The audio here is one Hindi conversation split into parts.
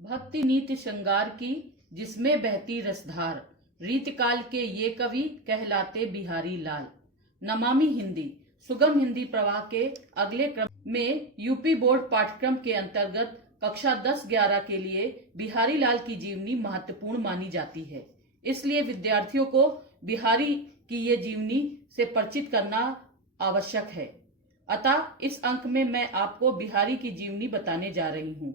भक्ति नीति श्रृंगार की जिसमें बहती रसधार, रीतकाल के ये कवि कहलाते बिहारी लाल। नमामि हिंदी सुगम हिंदी प्रवाह के अगले क्रम में यूपी बोर्ड पाठ्यक्रम के अंतर्गत कक्षा 10-11 के लिए बिहारी लाल की जीवनी महत्वपूर्ण मानी जाती है। इसलिए विद्यार्थियों को बिहारी की ये जीवनी से परिचित करना आवश्यक है। अतः इस अंक में मैं आपको बिहारी की जीवनी बताने जा रही हूँ।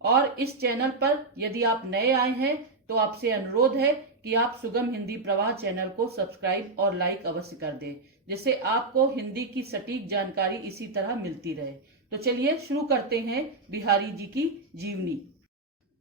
और इस चैनल पर यदि आप नए आए हैं तो आपसे अनुरोध है कि आप सुगम हिंदी प्रवाह चैनल को सब्सक्राइब और लाइक अवश्य कर दें, जिससे आपको हिंदी की सटीक जानकारी इसी तरह मिलती रहे। तो चलिए शुरू करते हैं बिहारी जी की जीवनी।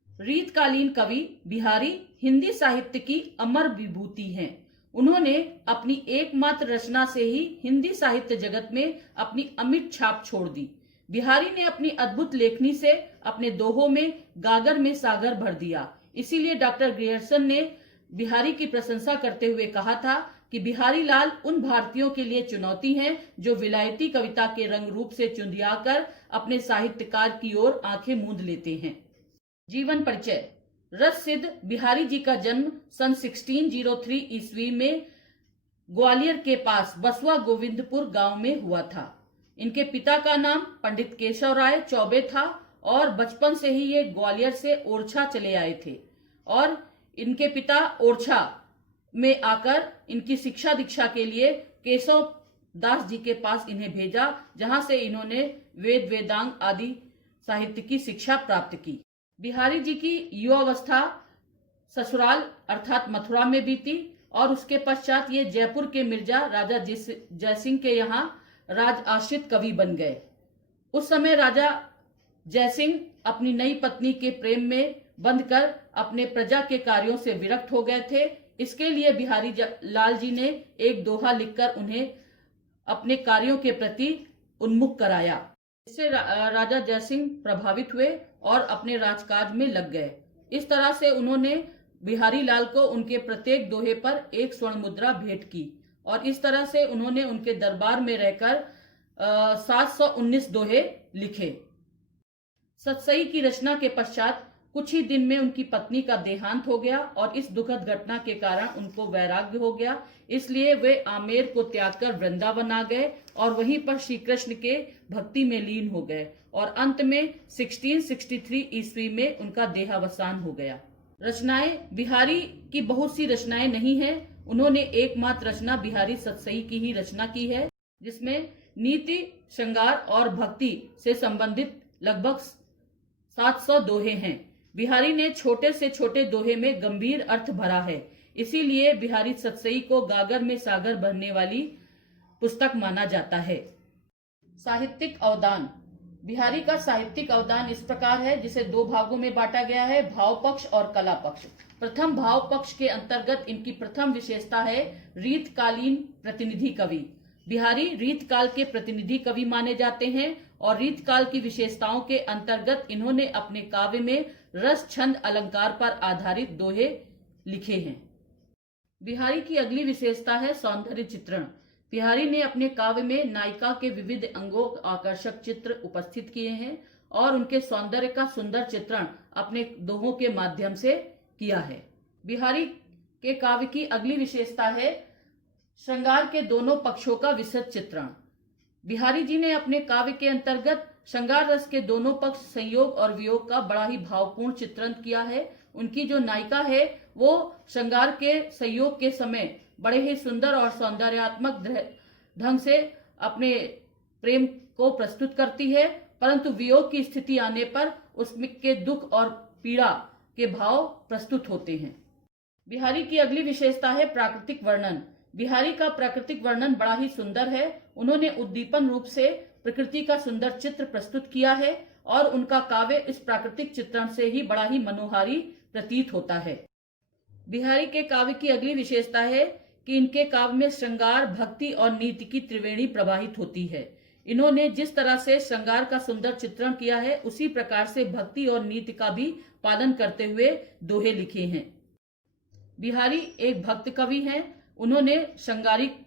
रीतकालीन कवि बिहारी हिंदी साहित्य की अमर विभूति हैं। उन्होंने अपनी एकमात्र रचना से ही हिंदी साहित्य जगत में अपनी अमिट छाप छोड़ दी। बिहारी ने अपनी अद्भुत लेखनी से अपने दोहों में गागर में सागर भर दिया। इसीलिए डॉक्टर ग्रियर्सन ने बिहारी की प्रशंसा करते हुए कहा था कि बिहारी लाल उन भारतीयों के लिए चुनौती हैं जो विलायती कविता के रंग रूप से चुंधियाकर अपने साहित्यकार की ओर आंखें मूंद लेते हैं। जीवन परिचय। रस सिद्ध बिहारी जी का जन्म सन 1603 ईस्वी में ग्वालियर के पास बसवा गोविंदपुर गांव में हुआ था। इनके पिता का नाम पंडित केशव राय चौबे था और बचपन से ही ये ग्वालियर से ओरछा चले आए थे और इनके पिता ओरछा में आकर इनकी शिक्षा दीक्षा के लिए केशव दास जी के पास इन्हें भेजा, जहां से इन्होंने वेद वेदांग आदि साहित्य की शिक्षा प्राप्त की। बिहारी जी की युवावस्था ससुराल अर्थात मथुरा में बीती और उसके पश्चात ये जयपुर के मिर्जा राजा जयसिंह के यहाँ राज आश्रित कवि बन गए। उस समय राजा जयसिंह अपनी नई पत्नी के प्रेम में बंधकर अपने प्रजा के कार्यों से विरक्त हो गए थे। इसके लिए बिहारी लाल जी ने एक दोहा लिखकर उन्हें अपने कार्यों के प्रति उन्मुख कराया। इससे राजा जयसिंह प्रभावित हुए और अपने राजकाज में लग गए। इस तरह से उन्होंने बिहारी लाल को उनके प्रत्येक दोहे पर एक स्वर्ण मुद्रा भेंट की और इस तरह से उन्होंने उनके दरबार में रहकर 719 दोहे लिखे। सतसई की रचना के पश्चात कुछ ही दिन में उनकी पत्नी का देहांत हो गया और इस दुखद घटना के कारण उनको वैराग्य हो गया। इसलिए वे आमेर को त्याग कर वृंदावन आ गए और वहीं पर श्री कृष्ण के भक्ति में लीन हो गए और अंत में 1663 ईस्वी में उनका देहावसान हो गया। रचनाएं बिहारी की बहुत सी रचनाएं नहीं है। उन्होंने एकमात्र रचना बिहारी सतसई की ही रचना की है, जिसमें नीति श्रृंगार और भक्ति से संबंधित लगभग 700 दोहे हैं। बिहारी ने छोटे से छोटे दोहे में गंभीर अर्थ भरा है। इसीलिए बिहारी सतसई को गागर में सागर भरने वाली पुस्तक माना जाता है। साहित्यिक अवदान। बिहारी का साहित्यिक अवदान इस प्रकार है, जिसे दो भागों में बांटा गया है, भाव पक्ष और कला पक्ष। प्रथम भाव पक्ष के अंतर्गत इनकी प्रथम विशेषता है रीतकालीन प्रतिनिधि कवि। बिहारी रीतकाल के प्रतिनिधि कवि माने जाते हैं और रीतकाल की विशेषताओं के अंतर्गत इन्होंने अपने काव्य में रस छंद अलंकार पर आधारित दोहे लिखे हैं। बिहारी की अगली विशेषता है सौंदर्य चित्रण। बिहारी ने अपने काव्य में नायिका के विविध अंगों आकर्षक चित्र उपस्थित किए हैं और उनके सौंदर्य का सुंदर चित्रण अपने दोहों के माध्यम से किया है। बिहारी के काव्य की अगली विशेषता है श्रृंगार के दोनों पक्षों का विस्तृत चित्रण। बिहारी जी ने अपने काव्य के अंतर्गत श्रृंगार रस के दोनों पक्ष संयोग और वियोग का बड़ा ही भावपूर्ण चित्रण किया है। उनकी जो नायिका है वो श्रृंगार के संयोग के समय बड़े ही सुंदर और सौंदर्यात्मक ढंग से अपने प्रेम को प्रस्तुत करती है, परंतु वियोग की स्थिति आने पर उसके दुख और पीड़ा के भाव प्रस्तुत होते हैं। बिहारी की अगली विशेषता है प्राकृतिक वर्णन। बिहारी का प्राकृतिक वर्णन बड़ा ही सुंदर है। उन्होंने उद्दीपन रूप से प्रकृति का सुंदर चित्र प्रस्तुत किया है और उनका काव्य इस प्राकृतिक चित्रण से ही बड़ा ही मनोहारी प्रतीत होता है। बिहारी के काव्य की अगली विशेषता है कि इनके काव्य में श्रृंगार, भक्ति और नीति की त्रिवेणी प्रवाहित होती है। इन्होंने जिस तरह से श्रृंगार का सुंदर चित्रण किया है, उसी प्रकार से भक्ति और नीति का भी पालन करते हुए दोहे लिखे हैं। बिहारी एक भक्त कवि हैं। उन्होंने श्रृंगारिक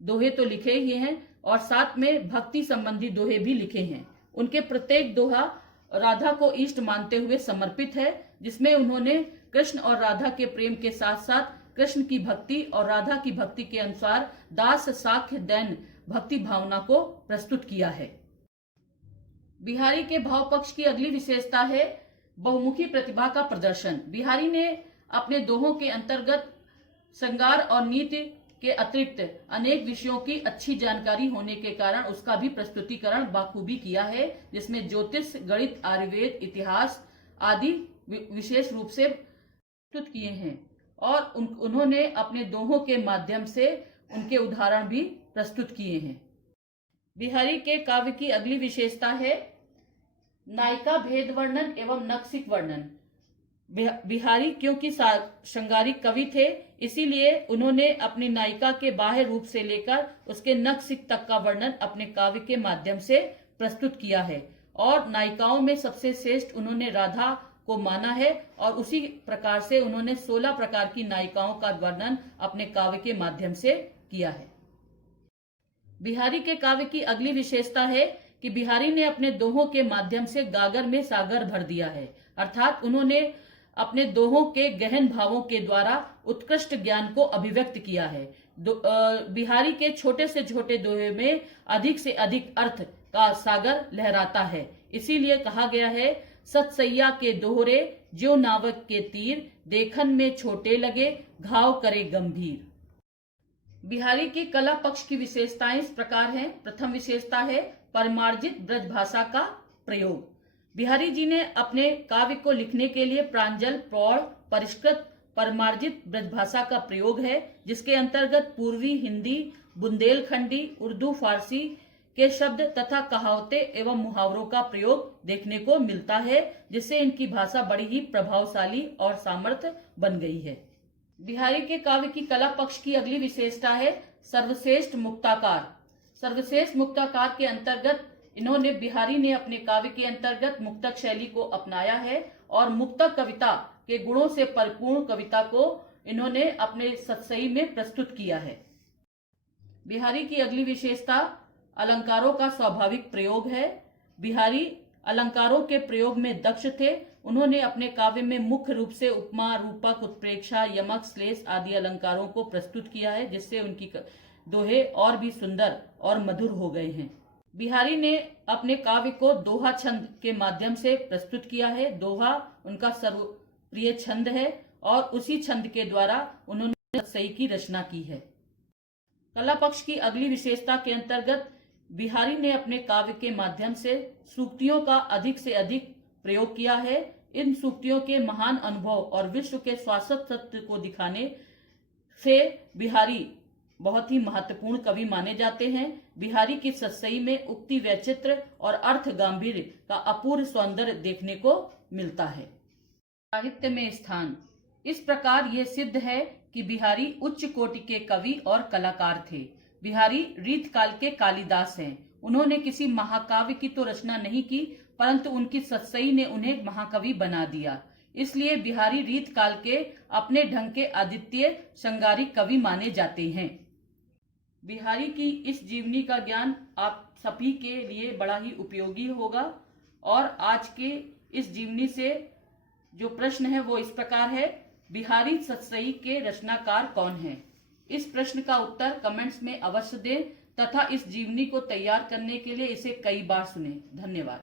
दोहे तो लिखे ही हैं, और साथ में भक्ति संबंधी दोहे भी लिखे हैं। उनके प्रत्येक दोहा राधा को इष्ट मानते हुए समर्पित है, जिसमें उन्होंने कृष्ण और राधा के प्रेम के साथ साथ कृष्ण की भक्ति और राधा की भक्ति के अनुसार दास साख्य दैन भक्ति भावना को प्रस्तुत किया है। बिहारी के भाव पक्ष की अगली विशेषता है बहुमुखी प्रतिभा का प्रदर्शन। बिहारी ने अपने दोहों के अंतर्गत श्रृंगार और नीति के अतिरिक्त अनेक विषयों की अच्छी जानकारी होने के कारण उसका भी प्रस्तुतिकरण बाखूबी किया है, जिसमें ज्योतिष, गणित, आयुर्वेद, इतिहास आदि विशेष रूप से प्रस्तुत किए हैं और उन्होंने अपने दोहों के माध्यम से उनके उदाहरण भी प्रस्तुत किए हैं। बिहारी के काव्य की अगली विशेषता है नायिका भेद वर्णन एवं नक्सिक वर्णन। बिहारी क्योंकि श्रृंगारिक कवि थे, इसीलिए उन्होंने अपनी नायिका के बाह्य रूप से लेकर उसके नक्सिक तक का वर्णन अपने काव्य के माध्यम से प्रस्तुत किया है और नायिकाओं में सबसे श्रेष्ठ उन्होंने राधा को माना है और उसी प्रकार से उन्होंने 16 प्रकार की नायिकाओं का वर्णन अपने काव्य के माध्यम से किया है। बिहारी के काव्य की अगली विशेषता है कि बिहारी ने अपने दोहों के माध्यम से गागर में सागर भर दिया है, अर्थात उन्होंने अपने दोहों के गहन भावों के द्वारा उत्कृष्ट ज्ञान को अभिव्यक्त किया है। बिहारी के छोटे से छोटे दोहे में अधिक से अधिक अर्थ का सागर लहराता है। इसीलिए कहा गया है, सतसैया के दोहरे ज्यो नावक के तीर, देखन में छोटे लगे घाव करे गंभीर। बिहारी की कला पक्ष की विशेषताएं इस प्रकार हैं। प्रथम विशेषता है परिमार्जित ब्रज भाषा का प्रयोग। बिहारी जी ने अपने काव्य को लिखने के लिए प्रांजल, प्रौढ़, परिष्कृत, परिमार्जित ब्रज भाषा का प्रयोग है, जिसके अंतर्गत पूर्वी हिंदी, बुंदेलखंडी, उर्दू, फारसी के शब्द तथा कहावतें एवं मुहावरों का प्रयोग देखने को मिलता है, जिससे इनकी भाषा बड़ी ही प्रभावशाली और सामर्थ्य बन गई है। बिहारी के काव्य की कला पक्ष की अगली विशेषता है सर्वश्रेष्ठ मुक्ताकार। सर्वश्रेष्ठ मुक्ताकार के अंतर्गत बिहारी ने अपने काव्य के अंतर्गत मुक्तक शैली को अपनाया है और मुक्तक कविता के गुणों से परिपूर्ण कविता को इन्होंने अपने सतसई में प्रस्तुत किया है। बिहारी की अगली विशेषता अलंकारों का स्वाभाविक प्रयोग है। बिहारी अलंकारों के प्रयोग में दक्ष थे। उन्होंने अपने काव्य में मुख्य रूप से उपमा, रूपक, उत्प्रेक्षा, यमक, श्लेष आदि अलंकारों को प्रस्तुत किया है, जिससे उनकी दोहे और भी सुंदर और मधुर हो गए हैं। बिहारी ने अपने काव्य को दोहा छंद के माध्यम से प्रस्तुत किया है। दोहा उनका सर्वप्रिय छंद है और उसी छंद के द्वारा उन्होंने सतसई की रचना की है। कला पक्ष की अगली विशेषता के अंतर्गत बिहारी ने अपने काव्य के माध्यम से सूक्तियों का अधिक से अधिक प्रयोग किया है। इन सूक्तियों के महान अनुभव और विश्व के शाश्वत सत्य को दिखाने से बिहारी बहुत ही महत्वपूर्ण कवि माने जाते हैं। बिहारी की सतसई में उक्ति वैचित्र और अर्थ गांभीर्य का अपूर्व सौंदर्य देखने को मिलता है। साहित्य में स्थान। इस प्रकार यह सिद्ध है कि बिहारी उच्च कोटि के कवि और कलाकार थे। बिहारी रीतकाल के कालिदास हैं। उन्होंने किसी महाकाव्य की तो रचना नहीं की, परंतु उनकी सतसई ने उन्हें महाकवि बना दिया। इसलिए बिहारी रीतकाल के अपने ढंग के अद्वितीय श्रृंगारिक कवि माने जाते हैं। बिहारी की इस जीवनी का ज्ञान आप सभी के लिए बड़ा ही उपयोगी होगा और आज के इस जीवनी से जो प्रश्न है वो इस प्रकार है, बिहारी सतसई के रचनाकार कौन है? इस प्रश्न का उत्तर कमेंट्स में अवश्य दें तथा इस जीवनी को तैयार करने के लिए इसे कई बार सुनें। धन्यवाद।